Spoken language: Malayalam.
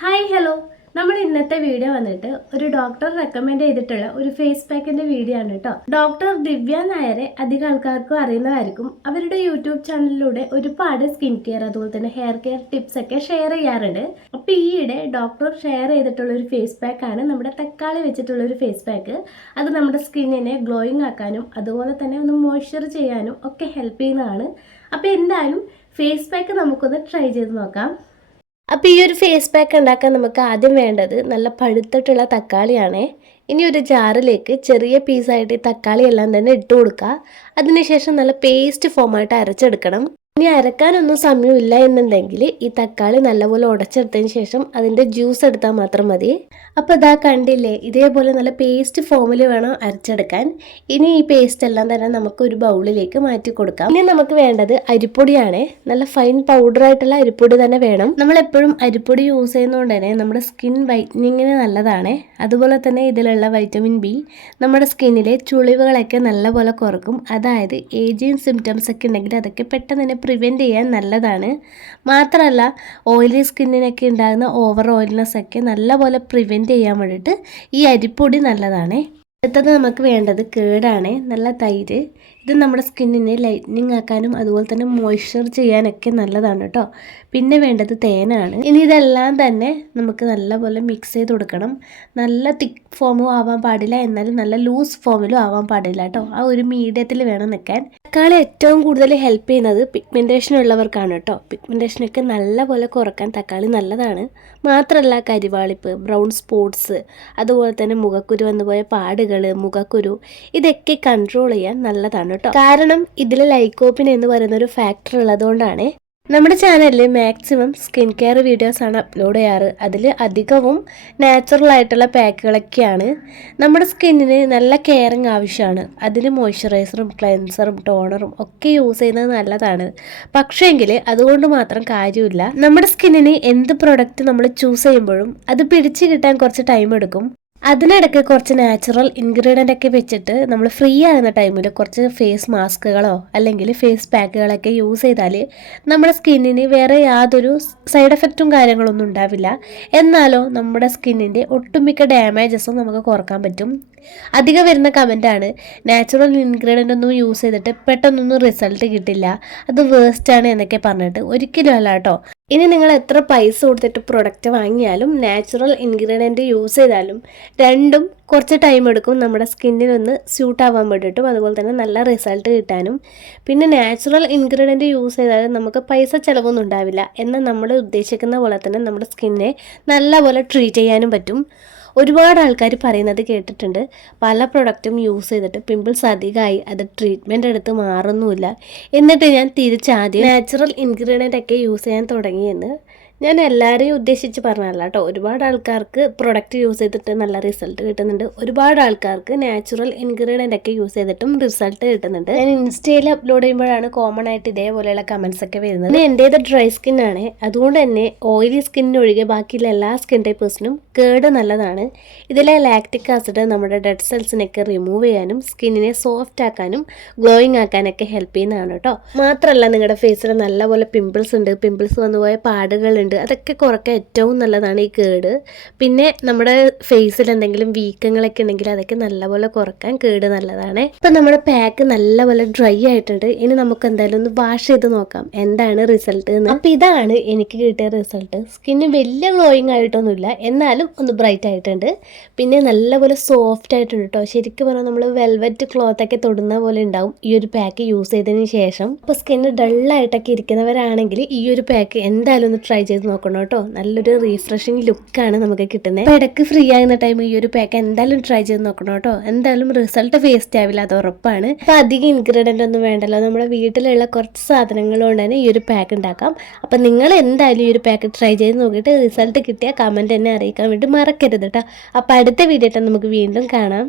ഹായ് ഹലോ നമ്മൾ ഇന്നത്തെ വീഡിയോ വന്നിട്ട് ഒരു ഡോക്ടർ റെക്കമെൻഡ് ചെയ്തിട്ടുള്ള ഒരു ഫേസ് പാക്കിന്റെ വീഡിയോ ആണ് കേട്ടോ ഡോക്ടർ ദിവ്യ നായരെ അധികം ആൾക്കാർക്കും അറിയുന്നതായിരിക്കും. അവരുടെ യൂട്യൂബ് ചാനലിലൂടെ ഒരുപാട് സ്കിൻ കെയർ അതുപോലെ തന്നെ ഹെയർ കെയർ ടിപ്സ് ഒക്കെ ഷെയർ ചെയ്യാറുണ്ട്. അപ്പൊ ഈയിടെ ഡോക്ടർ ഷെയർ ചെയ്തിട്ടുള്ള ഒരു ഫേസ് പാക്ക് ആണ് നമ്മുടെ തക്കാളി വെച്ചിട്ടുള്ള ഒരു ഫേസ് പാക്ക് അത് നമ്മുടെ സ്കിന്നിനെ ഗ്ലോയിങ് ആക്കാനും അതുപോലെ തന്നെ ഒന്ന് മോയ്സ്ചർ ചെയ്യാനും ഒക്കെ ഹെൽപ്പ് ചെയ്യുന്നതാണ്. അപ്പോൾ എന്തായാലും ഫേസ് പാക്ക് നമുക്കൊന്ന് ട്രൈ ചെയ്ത് നോക്കാം. അപ്പോൾ ഈ ഒരു ഫേസ് പാക്ക് ഉണ്ടാക്കാൻ നമുക്ക് ആദ്യം വേണ്ടത് നല്ല പഴുത്തിട്ടുള്ള തക്കാളിയാണ്. ഇനി ഒരു ജാറിലേക്ക് ചെറിയ പീസായിട്ട് ഈ തക്കാളി എല്ലാം തന്നെ ഇട്ട് കൊടുക്കുക. അതിനുശേഷം നല്ല പേസ്റ്റ് ഫോമായിട്ട് അരച്ചെടുക്കണം. ഇനി അരക്കാനൊന്നും സമയമില്ല എന്നുണ്ടെങ്കിൽ ഈ തക്കാളി നല്ലപോലെ ഉടച്ചെടുത്തതിന് ശേഷം അതിന്റെ ജ്യൂസ് എടുത്താൽ മാത്രം മതി. അപ്പോൾ ഇതാ കണ്ടില്ലേ ഇതേപോലെ നല്ല പേസ്റ്റ് ഫോമിൽ വേണം അരച്ചെടുക്കാൻ. ഇനി ഈ പേസ്റ്റ് എല്ലാം തന്നെ നമുക്ക് ഒരു ബൗളിലേക്ക് മാറ്റി കൊടുക്കാം. ഇനി നമുക്ക് വേണ്ടത് അരിപ്പൊടിയാണ്. നല്ല ഫൈൻ പൗഡർ ആയിട്ടുള്ള അരിപ്പൊടി തന്നെ വേണം. നമ്മൾ എപ്പോഴും അരിപ്പൊടി യൂസ് ചെയ്യുന്നതുകൊണ്ട് തന്നെ നമ്മുടെ സ്കിൻ വൈറ്റനിങ്ങിന് നല്ലതാണ്. അതുപോലെ തന്നെ ഇതിലുള്ള വൈറ്റമിൻ ബി നമ്മുടെ സ്കിന്നിലെ ചുളിവുകളൊക്കെ നല്ലപോലെ കുറക്കും. അതായത് ഏജിങ് സിംറ്റംസ് ഒക്കെ ഉണ്ടെങ്കിൽ അതൊക്കെ പെട്ടെന്ന് തന്നെ പ്രിവെന്റ് ചെയ്യാൻ നല്ലതാണ്. മാത്രമല്ല ഓയിലി സ്കിന്നിനൊക്കെ ഉണ്ടാകുന്ന ഓവർ ഓയിൽനെസ് ഒക്കെ നല്ലപോലെ പ്രിവെന്റ് ചെയ്യാൻ വേണ്ടിയിട്ട് ഈ അരിപ്പൊടി നല്ലതാണ്. അടുത്തത് നമുക്ക് വേണ്ടത് കേടാണ്. നല്ല തൈര്. ഇത് നമ്മുടെ സ്കിന്നിനെ ലൈറ്റനിങ് ആക്കാനും അതുപോലെ തന്നെ മോയ്സ്ചർ ചെയ്യാനൊക്കെ നല്ലതാണ് കേട്ടോ. പിന്നെ വേണ്ടത് തേനാണ്. ഇനി ഇതെല്ലാം തന്നെ നമുക്ക് നല്ലപോലെ മിക്സ് ചെയ്ത് കൊടുക്കണം. നല്ല തിക്ക് ഫോമും ആവാൻ പാടില്ല. എന്നാലും നല്ല ലൂസ് ഫോമിലും ആവാൻ പാടില്ല കേട്ടോ. ആ ഒരു മീഡിയത്തിൽ വേണം നിൽക്കാൻ. തക്കാളി ഏറ്റവും കൂടുതൽ ഹെൽപ്പ് ചെയ്യുന്നത് പിഗ്മെന്റേഷൻ ഉള്ളവർക്കാണ് കേട്ടോ. പിഗ്മെന്റേഷനൊക്കെ നല്ലപോലെ കുറയ്ക്കാൻ തക്കാളി നല്ലതാണ്. മാത്രമല്ല കരിവാളിപ്പ് ബ്രൗൺ സ്പോട്ട്സ് അതുപോലെ തന്നെ മുഖക്കുരു വന്നുപോയ പാടുകൾ മുഖക്കുരു ഇതൊക്കെ കൺട്രോൾ ചെയ്യാൻ നല്ലതാണ് കേട്ടോ. കാരണം ഇതിൽ ലൈക്കോപ്പിൻ എന്ന് പറയുന്ന ഒരു ഫാക്ടർ ഉള്ളതുകൊണ്ടാണ്. നമ്മുടെ ചാനലിൽ മാക്സിമം സ്കിൻ കെയർ വീഡിയോസ് ആണ് അപ്ലോഡ് ചെയ്യാറ്. അതിൽ അധികവും നാച്ചുറൽ ആയിട്ടുള്ള പാക്കുകളൊക്കെയാണ്. നമ്മുടെ സ്കിന്നിന് നല്ല കെയറിങ് ആവശ്യമാണ്. അതിന് മോയ്സ്ചറൈസറും ക്ലെൻസറും ടോണറും ഒക്കെ യൂസ് ചെയ്യുന്നത് നല്ലതാണ്. പക്ഷേങ്കിൽ അതുകൊണ്ട് മാത്രം കാര്യമില്ല. നമ്മുടെ സ്കിന്നിന് എന്ത് പ്രൊഡക്റ്റ് നമ്മൾ ചൂസ് ചെയ്യുമ്പോഴും അത് പിടിച്ചു കിട്ടാൻ കുറച്ച് ടൈം എടുക്കും. അതിനിടയ്ക്ക് കുറച്ച് നാച്ചുറൽ ഇൻഗ്രീഡിയന്റ് ഒക്കെ വെച്ചിട്ട് നമ്മൾ ഫ്രീ ആകുന്ന ടൈമിൽ കുറച്ച് ഫേസ് മാസ്കുകളോ അല്ലെങ്കിൽ ഫേസ് പാക്കുകളൊക്കെ യൂസ് ചെയ്താൽ നമ്മുടെ സ്കിന്നിന് വേറെ യാതൊരു സൈഡ് എഫക്റ്റും കാര്യങ്ങളൊന്നും ഉണ്ടാവില്ല. എന്നാലോ നമ്മുടെ സ്കിന്നിന്റെ ഒട്ടുമിക്ക ഡാമേജസും നമുക്ക് കുറയ്ക്കാൻ പറ്റും. അധികം വരുന്ന കമന്റാണ് നാച്ചുറൽ ഇൻഗ്രീഡിയന്റ് ഒന്നും യൂസ് ചെയ്തിട്ട് പെട്ടെന്നൊന്നും റിസൾട്ട് കിട്ടില്ല. അത് വേസ്റ്റാണ് എന്നൊക്കെ പറഞ്ഞിട്ട് ഒരിക്കലും അല്ല കേട്ടോ. ഇനി നിങ്ങൾ എത്ര പൈസ കൊടുത്തിട്ട് പ്രൊഡക്റ്റ് വാങ്ങിയാലും നാച്ചുറൽ ഇൻഗ്രീഡിയന്റ് യൂസ് ചെയ്താലും രണ്ടും കുറച്ച് ടൈം എടുക്കും നമ്മുടെ സ്കിന്നിനൊന്ന് സ്യൂട്ട് ആവാൻ വേണ്ടിയിട്ടും. അതുപോലെ തന്നെ നല്ല റിസൾട്ട് കിട്ടാനും. പിന്നെ നാച്ചുറൽ ഇൻഗ്രീഡിയന്റ് യൂസ് ചെയ്താലും നമുക്ക് പൈസ ചിലവൊന്നും ഉണ്ടാവില്ല. എന്നാൽ നമ്മൾ ഉദ്ദേശിക്കുന്ന പോലെ തന്നെ നമ്മുടെ സ്കിന്നെ നല്ലപോലെ ട്രീറ്റ് ചെയ്യാനും പറ്റും. ഒരുപാട് ആൾക്കാർ പറയുന്നത് കേട്ടിട്ടുണ്ട്. പല പ്രൊഡക്റ്റും യൂസ് ചെയ്തിട്ട് പിമ്പിൾസ് അധികമായി അത് ട്രീറ്റ്മെന്റ് എടുത്ത് മാറുന്നുമില്ല. എന്നിട്ട് ഞാൻ തിരിച്ചാദ്യം നാച്ചുറൽ ഇൻഗ്രീഡിയന്റ് ഒക്കെ യൂസ് ചെയ്യാൻ തുടങ്ങിയെന്ന്. ഞാൻ എല്ലാവരെയും ഉദ്ദേശിച്ച് പറഞ്ഞതല്ല കേട്ടോ. ഒരുപാട് ആൾക്കാർക്ക് പ്രൊഡക്റ്റ് യൂസ് ചെയ്തിട്ട് നല്ല റിസൾട്ട് കിട്ടുന്നുണ്ട്. ഒരുപാട് ആൾക്കാർക്ക് നാച്ചുറൽ ഇൻഗ്രീഡിയന്റ് ഒക്കെ യൂസ് ചെയ്തിട്ടും റിസൾട്ട് കിട്ടുന്നുണ്ട്. ഞാൻ ഇൻസ്റ്റയിൽ അപ്ലോഡ് ചെയ്യുമ്പോഴാണ് കോമൺ ആയിട്ട് ഇതേപോലെയുള്ള കമൻസ് ഒക്കെ വരുന്നത്. എന്റേത് ഡ്രൈ സ്കിൻ ആണ്. അതുകൊണ്ട് തന്നെ ഓയിലി സ്കിന്നിനൊഴികെ ബാക്കിയുള്ള എല്ലാ സ്കിൻ ടൈപ്പേഴ്സിനും കേട് നല്ലതാണ്. ഇതിലെ ലാക്റ്റിക് ആസിഡ് നമ്മുടെ ഡെഡ് സെൽസിനൊക്കെ റിമൂവ് ചെയ്യാനും സ്കിന്നിനെ സോഫ്റ്റ് ആക്കാനും ഗ്ലോയിങ് ആക്കാനൊക്കെ ഹെൽപ്പ് ചെയ്യുന്നതാണ് കേട്ടോ. മാത്രമല്ല നിങ്ങളുടെ ഫേസിൽ നല്ലപോലെ പിമ്പിൾസ് ഉണ്ട്. പിമ്പിൾസ് വന്നുപോയ പാടുകളുണ്ട് അതൊക്കെ കുറയ്ക്കാൻ ഏറ്റവും നല്ലതാണ് ഈ കേട്. പിന്നെ നമ്മുടെ ഫേസിൽ എന്തെങ്കിലും വീക്കങ്ങളൊക്കെ ഉണ്ടെങ്കിൽ അതൊക്കെ നല്ലപോലെ കുറയ്ക്കാൻ കേട് നല്ലതാണ്. ഇപ്പം നമ്മുടെ പാക്ക് നല്ലപോലെ ഡ്രൈ ആയിട്ടുണ്ട്. ഇനി നമുക്ക് എന്തായാലും ഒന്ന് വാഷ് ചെയ്ത് നോക്കാം. എന്താണ് റിസൾട്ട് എന്ന്. അപ്പം ഇതാണ് എനിക്ക് കിട്ടിയ റിസൾട്ട് സ്കിന്ന് വലിയ ഗ്ലോയിങ് ആയിട്ടൊന്നുമില്ല. എന്നാലും ഒന്ന് ബ്രൈറ്റ് ആയിട്ടുണ്ട്. പിന്നെ നല്ലപോലെ സോഫ്റ്റ് ആയിട്ടുണ്ട് കേട്ടോ ശരിക്കും പറഞ്ഞാൽ നമ്മൾ വെൽവെറ്റ് ക്ലോത്ത് ഒക്കെ തൊടുന്ന പോലെ ഉണ്ടാവും ഈ ഒരു പാക്ക് യൂസ് ചെയ്തതിന് ശേഷം. അപ്പോൾ സ്കിന്ന് ഡള്ളായിട്ടൊക്കെ ഇരിക്കുന്നവരാണെങ്കിൽ ഈ ഒരു പാക്ക് എന്തായാലും ഒന്ന് ട്രൈ ചെയ്ത് നോക്കണം കേട്ടോ. നല്ലൊരു റീഫ്രഷിങ് ലുക്കാണ് നമുക്ക് കിട്ടുന്നത് ഇടയ്ക്ക് ഫ്രീ ആകുന്ന ടൈം ഈ ഒരു പാക്ക് എന്തായാലും ട്രൈ ചെയ്ത് നോക്കണം കേട്ടോ. എന്തായാലും റിസൾട്ട് വേസ്റ്റ് ആവില്ല അത് ഉറപ്പാണ്. അപ്പോൾ അധികം ഇൻഗ്രീഡിയന്റ് ഒന്നും വേണ്ടല്ലോ. നമ്മുടെ വീട്ടിലുള്ള കുറച്ച് സാധനങ്ങൾ കൊണ്ട് തന്നെ ഈ ഒരു പാക്ക് ഉണ്ടാക്കാം. അപ്പോൾ നിങ്ങൾ എന്തായാലും ഈ ഒരു പാക്ക് ട്രൈ ചെയ്ത് നോക്കിയിട്ട് റിസൾട്ട് കിട്ടിയാൽ കമന്റ് തന്നെ അറിയിക്കാൻ വേണ്ടി മറക്കരുത് കേട്ടോ. അപ്പോൾ അടുത്ത വീഡിയോ നമുക്ക് വീണ്ടും കാണാം.